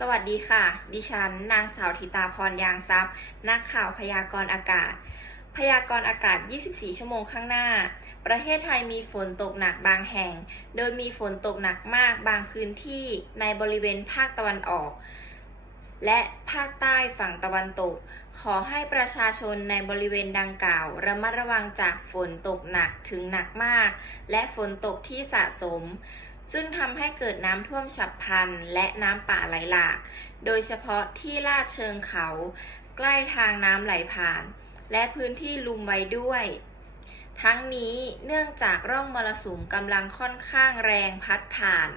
สวัสดีค่ะ ดิฉัน นางสาวธิตาพรยางทรัพย์ นักข่าวพยากรณ์อากาศ พยากรณ์อากาศ 24 ชั่วโมงข้างหน้า ประเทศไทยมีฝนตกหนักบางแห่ง โดยมีฝนตกหนักมากบางพื้นที่ในบริเวณภาคตะวันออก และภาคใต้ฝั่งตะวันตก ขอให้ประชาชนในบริเวณดังกล่าว ระมัดระวังจากฝนตกหนักถึงหนักมาก และฝนตกที่สะสม ซึ่งทำให้เกิดน้ำท่วมฉับพลันและน้ำป่าไหลหลาก โดยเฉพาะที่ลาดเชิงเขา ใกล้ทางน้ำไหลผ่าน และพื้นที่ลุมไว้ด้วย ทั้งนี้เนื่องจากร่องมรสุมกำลังค่อนข้างแรงพัดผ่าน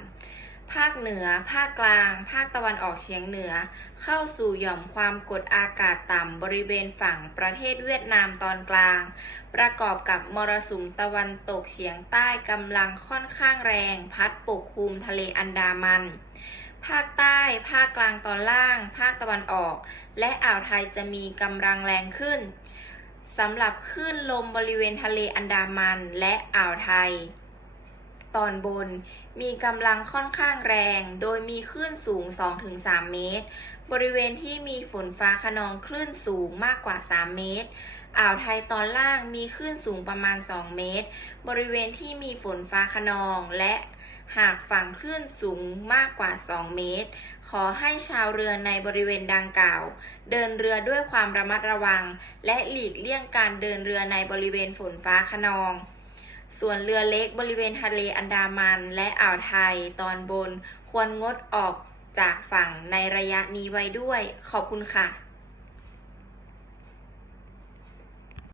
ภาคเหนือ ภาคกลาง ภาคตะวันออกเฉียงเหนือ เข้าสู่หย่อมความกดอากาศต่ำบริเวณฝั่งประเทศเวียดนามตอนกลาง ประกอบกับมรสุมตะวันตกเฉียงใต้กำลังค่อนข้างแรง พัดปกคลุมทะเลอันดามัน ภาคใต้ ภาคกลางตอนล่าง ภาคตะวันออก และอ่าวไทยจะมีกำลังแรงขึ้นสำหรับคลื่นลมบริเวณทะเลอันดามันและอ่าวไทย ตอนบน มีกำลังค่อนข้างแรง โดยมีคลื่นสูง 2-3 เมตร บริเวณที่มีฝนฟ้าขนองคลื่นสูงมากกว่า 3 เมตร อ่าวไทยตอนล่างมีคลื่นสูงประมาณ 2 เมตร บริเวณที่มีฝนฟ้าขนองและหากฝั่งคลื่นสูงมากกว่า 2 เมตร ขอให้ชาวเรือในบริเวณดังกล่าว เดินเรือด้วยความระมัดระวัง และหลีกเลี่ยงการเดินเรือในบริเวณฝนฟ้าขนอง ส่วนเรือเล็กบริเวณทะเลอันดามันและอ่าวไทยตอนบน ควรงดออกจากฝั่งในระยะนี้ไว้ด้วย ขอบคุณค่ะ